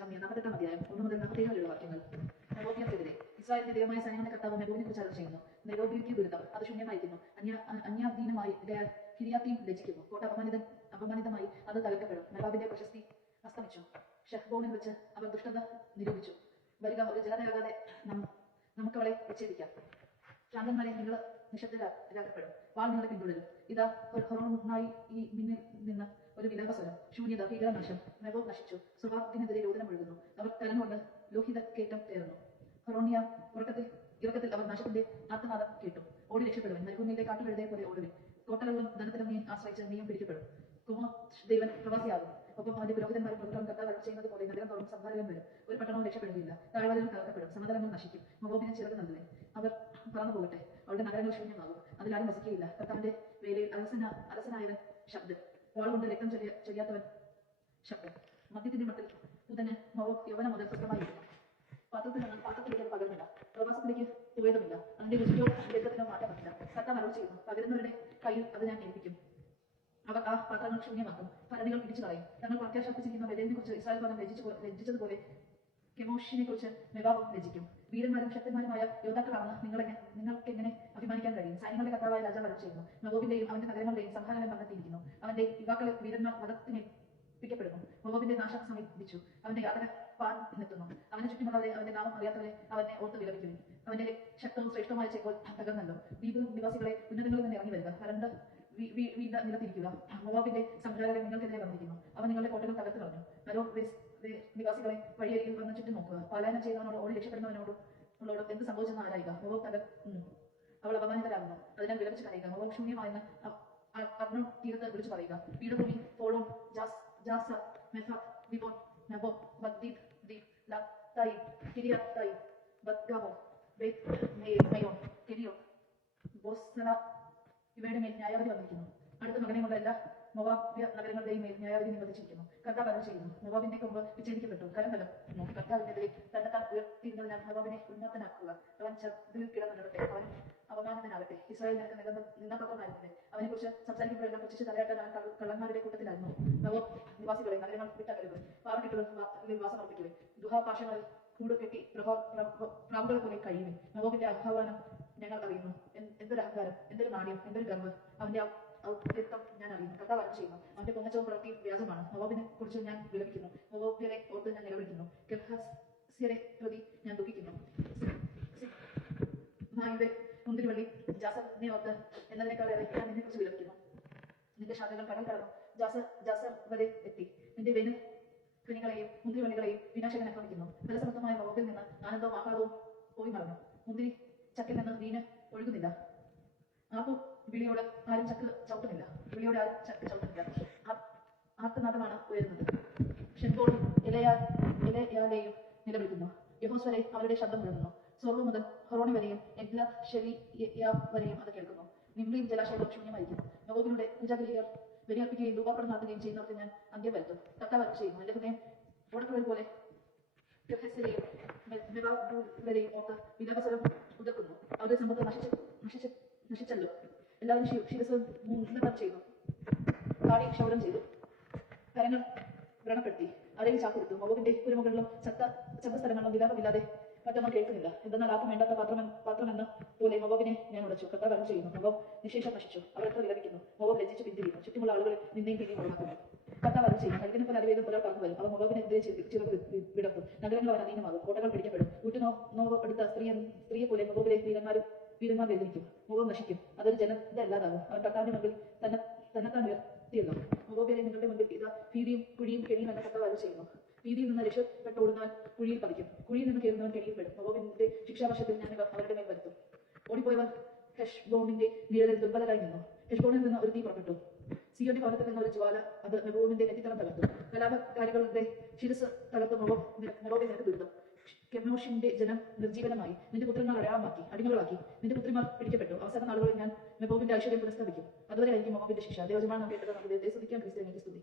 ജനമ്യ നാൽപ്പത്തെട്ടാം അധ്യായം ഒന്ന് മുതൽ നാൽപ്പത്തേഴ് വരെയുള്ള വാക്യങ്ങൾ. നെഗോബിയർക്കെതിരെ ഇസ്രായേലിന്റെ ദൈവമായ സൈന്യങ്ങളുടെ കർത്താവ് നെഗോബിനെ കുറിച്ച് അറിവ് ചെയ്യുന്നു. നെഗോബിയർക്ക് ദുരിതം അത് ശൂന്യമായിരിക്കുന്നു. അന്യ അന്യാധീനമായി കിരിയാത്തിയും ലജ്ജിക്കുന്നു. കോട്ട അപമാനിത അപമാനിതമായി അത് തകർക്കപ്പെടും. നവാബിന്റെ പ്രശസ്തി അസ്തമിച്ചു. ഷെഹ്ബോണിൽ വെച്ച് അവർ ദുഷ്ടത നിരൂപിച്ചു. വരിക ഒരു ജനതയാകാതെ നമുക്ക് അവളെ വിച്ഛേദിക്കാം. ശാന്തന്മാരെ നിങ്ങൾ നിശബ്ദരാകപ്പെടും വാൾ നിങ്ങളെ പിന്തുടരും ഇതാ ഹൊറോണായി ഈ മിന്നിൽ നിന്ന് ശൂന്യത ഭീകരനാശം നഗോ നശിച്ചു. സ്വഭാവത്തിനെതിരെ രോദനം ഒഴുകുന്നു അവർ തലനോട്ട് ലോഹിത കേട്ടം കയറുന്നു ഹൊറോണിയ ഉറക്കത്തിൽ ഇറക്കത്തിൽ അവർ നാശത്തിന്റെ ആർത്തനാദം കേട്ടു. ഓടി രക്ഷപ്പെടുവൻ. മരുഭൂമിയിലെ കാട്ടുകഴുതയെ പോലെ ഓടുവിൻ. കോട്ടകളിലും ധനത്തിലും നീ ആശ്രയിച്ച് നീയും പിടിക്കപ്പെടും. കുമോ ദേവൻ പ്രവാസിയാകും. ഒപ്പം അവന്റെ പുരോഹിതന്മാരും പ്രഭുക്കളും കർത്താവ് ചെയ്യുന്നത് പോലെ നഗരം തോറും സംഹാരം വരും. ഒരു പട്ടണവും രക്ഷപ്പെടുകയില്ല. താഴ്വാരങ്ങൾ തകർക്കപ്പെടും. സമതലങ്ങൾ നശിക്കും. മൊബോബിനെ ചിറക് നൽകുവേ അവർ പറന്നു പോകട്ടെ. അവരുടെ നഗരങ്ങൾ ശൂന്യമാകും. അതിലാരും വസിക്കുകയില്ല. കർത്താവിന്റെ വേലയിൽ അലസന അലസനായവൻ ശബ്ദം. വാളുകൊണ്ട് രക്തം ചൊരിയ ചൊരിയാത്തവൻ ശബ്ദം മദ്യത്തിന്റെ മട്ടിൽ പുതന് മവോ യൗവന മുതൽ സ്വസ്ഥമായി പാത്രത്തിൽ നിന്ന് പാത്രത്തിലേക്ക് പകരുന്നില്ല പ്രവാസത്തിലേക്ക് തുവേതമില്ല അതിന്റെ രുചിയോ രക്തത്തിനോ മാറ്റമില്ല സർക്കാർ അറിവ് ചെയ്യുന്നു. പകരുന്നവരുടെ കയ്യിൽ അത് ഞാൻ ഏൽപ്പിക്കും. അവർ ആ പാത്രങ്ങൾ ശൂന്യമാക്കും. ഭരണികൾ പിടിച്ചു കളയും. തങ്ങൾ പ്രത്യാശർപ്പിച്ചിരിക്കുന്ന ബലേനെ കുറിച്ച് ഇസ്രായേൽ പദം രചിച്ചു രചിച്ചതുപോലെ കെമോഷിനെ കുറിച്ച് മെബാബും രചിക്കും വീരന്മാരും ശക്തന്മാരുമായ യോദ്ധാക്കളാണ് നിങ്ങളെ നിങ്ങൾക്ക് എങ്ങനെ അഭിമാനിക്കാൻ കഴിയും? സൈന്യങ്ങളുടെ കർത്താവായ രാജാവ് അറിവ് ചെയ്യുന്നു. നവോബിന്റെയും അവന്റെ യുവാക്കളെ വീരന്മാർ മതത്തിനേൽപ്പിക്കപ്പെടുന്നു മോബിന്റെ നാശം സമീപിച്ചു. അവന്റെ യാതന പാൻ നിന്നെത്തുന്നു അവനെ ചുറ്റുമുള്ളവരെ അവന്റെ നാമം അറിയാത്തവരെ അവനെ ഓർത്ത് വിലപിക്കുവിൻ അവന്റെ ശക്തവും ശ്രേഷ്ഠവുമായ ചെക്കോൽ തകർന്നല്ലോ. ദ്വീപ് നിവാസികളെ ഉന്നതങ്ങളിൽ നിന്ന് ഇറങ്ങി വരിക. വരണ്ട വീണ്ട നിലത്തിരിക്കുക. മോവാബിന്റെ സംഘാടകരെ നിങ്ങൾക്കെതിരെ വന്നിരിക്കുന്നു. അവൻ നിങ്ങളുടെ കോട്ടകൾ തകർത്ത് കളഞ്ഞു. നരോ നിവാസികളെ വഴിയരികിൽ വന്ന് ചുറ്റും നോക്കുക. പലായനം ചെയ്യുന്നവനോട് ഓടി രക്ഷപ്പെടുന്നവനോട് ഉള്ളവരോട് എന്ത് സംഭവിച്ചെന്ന് ആരായിക? മോബ് തകർന്നു. അവൾ അപമാനിതരാകുന്നു. അതിനാൽ വിലപിച്ച് കരയുക. മോബ് ശൂന്യമായെന്ന് അർണോ തീരത്ത് വിളിച്ചു പറയുക. പീഠഭൂമി ഫോളോൺ ജാസ് ജാസ മെഫ വിബോൺ നബോ ബദ്ദീദ് ദീപ് ലത്തായി കിരിയാത്തായി ബദ്ഗാമോ ബേത്ത് മെയോൺ കിരിയോ ബോസ്സല ഇവയുടെ മേൽ ന്യായാവധി വന്നിരിക്കുന്നു. അടുത്ത മകനെ കൊണ്ട് എല്ലാ മൊവാബ്യ നഗരങ്ങളുടെയും മേൽ ന്യായാവധി നിബന്ധിച്ചിരിക്കുന്നു കർത്താവ് അരുൾ ചെയ്യുന്നു. മൊവാബിന്റെ കൊമ്പ് വിച്ഛേദിക്കപ്പെട്ടു. കലം കലം കർത്താവിനെതിരെ തന്നെത്താൻ ഉയർത്തിയിരുന്നതിനാൽ മൊവാബിനെ ഉന്മത്തനാക്കുക. അവൻ ചതിൽ കിടന്നിടട്ടെ അവൻ അപമാനിതനാകട്ടെ ഇസ്രായേൽ നിനക്ക് നിന്ന നിന്നപ്പുറമായിരുന്നില്ലേ അവനെ കുറിച്ച് സംസാരിക്കുമ്പോഴെല്ലാം കുറിച്ച് തലയാട്ടാൻ കള്ളന്മാരുടെ കൂട്ടത്തിലായിരുന്നു നവോ നിവാസികളെ നഗരങ്ങൾ വിട്ടകരുത് പാറക്കെട്ടുകൾ വാസമർപ്പിക്കുവേ ഗുഹാപാശങ്ങളിൽ കൂട് കെട്ടി പ്രാവുകളെ പോലെ കഴിയുമേ നവോവിന്റെ അഭാവാനം ഞങ്ങൾ അറിയുന്നു എന്ത്- എന്തൊരു അഹങ്കാരം എന്തൊരു നാണ്യം എന്തൊരു ഗർവ് അവന്റെ ഔദ്യത്വം ഞാൻ അറിയുന്നു കർത്താവ് അരുൾ ചെയ്യുന്നു അവന്റെ പൊങ്ങച്ചവും പ്രവൃത്തി വ്യാജമാണ് നവോബിനെ കുറിച്ച് ഞാൻ വിലപിക്കുന്നു നവോബ്യരെ ഓർത്ത് ഞാൻ നിലവിളിക്കുന്നു ഗർഭസ്യരെ പ്രതി ഞാൻ ദുഃഖിക്കുന്നു നായുടെ മുന്തിരിവള്ളി നീ ഓർത്ത് എന്നതിനേക്കാളേറെ ഞാൻ നിന്നെ കുറിച്ച് വിലപിക്കുന്നു. നിന്റെ ശാഖകൾ കടൽ കടന്നു. ജാസർ ജാസർ വരെ എത്തി. നിന്റെ വെനു കൃണികളെയും മുന്തിരിവള്ളികളെയും വിനാശകൻ ആക്രമിക്കുന്നു. ഫലസമത്വമായ നവോബിൽ നിന്ന് ആനന്ദവും ആഹ്ലാദവും പോയി മറന്നു. മുന്തിരി ചക്കിൽ നിന്ന് വീന് ഒഴുകുന്നില്ല. ആപ്പു വിളിയോട് ആരും ചക്ക് ചവിട്ടുന്നില്ല. വിളിയോട് ആരും ചക്ക് ചവിട്ടുന്നില്ല. ആർത്തനാഥമാണ് ഉയരുന്നത്. ഷെൻപോളും ഇലയാ ഇലയാലെയും നിലവിളിക്കുന്നു. യഹോസ്വരെ അവരുടെ ശബ്ദം മുഴങ്ങുന്നു. സ്വർവ മുതൽ ഹൊറോണി വരെയും എഗ്ല ഷെലി വരെയും അത് കേൾക്കുന്നു. നിമ്രിയും ജലാശയങ്ങളും ശൂന്യമായിരിക്കും. നവോബിലൂടെ പൂജാഗിരികൾ ബലിയർപ്പിക്കുകയും രൂപാപ്പണം നടത്തുകയും ചെയ്യുന്നവർക്ക് ഞാൻ അന്ത്യം വരുത്തും. അരുൾ ചെയ്യുന്നു എന്റെ ഹൃദയം ഓടക്കുഴൽ പോലെ വരെയും ഓർത്ത് വിലാപസ്വരം ഉതക്കുന്നു. അവരുടെ സമ്പത്ത് നശിച്ച് നശിച്ച് നശിച്ചല്ലോ. എല്ലാവരും ശിവ മുന്നതം ചെയ്തു. കാടി ക്ഷൗരം ചെയ്തു. കരങ്ങൾ വ്രണപ്പെടുത്തി. അരയിൽ ചാക്കെടുത്തു മൊബിന്റെ പുരമുകളിലും ചത്ത സ്ഥലങ്ങളിലും വിലാപമില്ലാതെ മറ്റൊന്നും കേൾക്കുന്നില്ല. എന്തെന്നാൽ ആർക്കും വേണ്ടാത്ത പാത്രം പാത്രമെന്ന പോലെ മൊബോബിനെ ഞാൻ ഉടച്ചു. കർത്താവ് അരുൾ ചെയ്യുന്നു? മൊബോബ് നിശേഷം നശിച്ചു. അവർ എത്ര വിലപിക്കുന്നു? മൊബോബ് ലജ്ജിച്ച് പിന്തിരിയുന്നു. ചുറ്റുമുള്ള ആളുകൾ നിന്നെയും ഉറവാക്കുന്നു കർത്താവ് അരുൾ ചെയ്യുന്നു. കഴിക്കുന്ന പോലെ അതിവേദം പുലർ വരും. അവ മൊബോബിനെതിരെ ചിറക് വിടർത്തും. നഗരങ്ങൾ അവൻ അധീനമാകും. കോട്ടകൾ പിടിക്കപ്പെടും. ഊട്ടു നോവ് എടുത്ത സ്ത്രീ സ്ത്രീയെ പോലെ മൊബോബിലെ വീരന്മാരും വീരന്മാർ വേദനിക്കും. മുഖം നശിക്കും. അതൊരു ജനത അല്ലാതാകും അവൻ കർത്താവിന്റെ മുമ്പിൽ തന്നെ തന്നെത്താൻ ഉയർത്തിയല്ലോ. മുഖോബിലെ നിങ്ങളുടെ മുമ്പിൽ ഇതാ ഭീതിയും കുഴിയും കെണിയും എന്ന കർത്താവ് അത് ചെയ്യുന്നു. ഭീതിയിൽ നിന്ന് രക്ഷപ്പെട്ട് ഓടുന്നവൻ കുഴിയിൽ പതിക്കും. കുഴിയിൽ നിന്ന് മുഖോബിന്റെ ശിക്ഷാവർഷത്തിൽ ഞാൻ അവരുടെ മേൽ വരുത്തും. ഓടിപ്പോയവർ ഹെഷ്ബോണിന്റെ നിഴലിൽ ദുർബലരായി നിന്നു. ഹെഷ്ബോണിൽ നിന്ന് ഒരു തീ പുറപ്പെട്ടു. സിയോന്റെ ഭവനത്തിൽ നിന്ന് ഒരു ജ്വാല അത് നെബോവിന്റെ നെറ്റിത്തളം തകർത്തു. കലാപകാരികളുടെ ശിരസ് തകർത്ത് മുഖം നെബോബിൽ നിനക്ക് ദുരിതം കെമോഷിന്റെ ജനം നിർജീവനമായി നിന്റെ പുത്രന്മാർ അടയാളമാക്കി അടിമകളാക്കി. നിന്റെ പുത്രിമാർ പിടിക്കപ്പെട്ടു. അവസാന നാളുകളിൽ ഞാൻ മെബോബിന്റെ ഐശ്വര്യം പുനഃസ്ഥാപിക്കും. അതുവരെ ആയിരിക്കും മെബോബിന്റെ ശിക്ഷ ദേവജമാണ് കേട്ടത്. നമുക്ക് ദേശം സ്തുതി.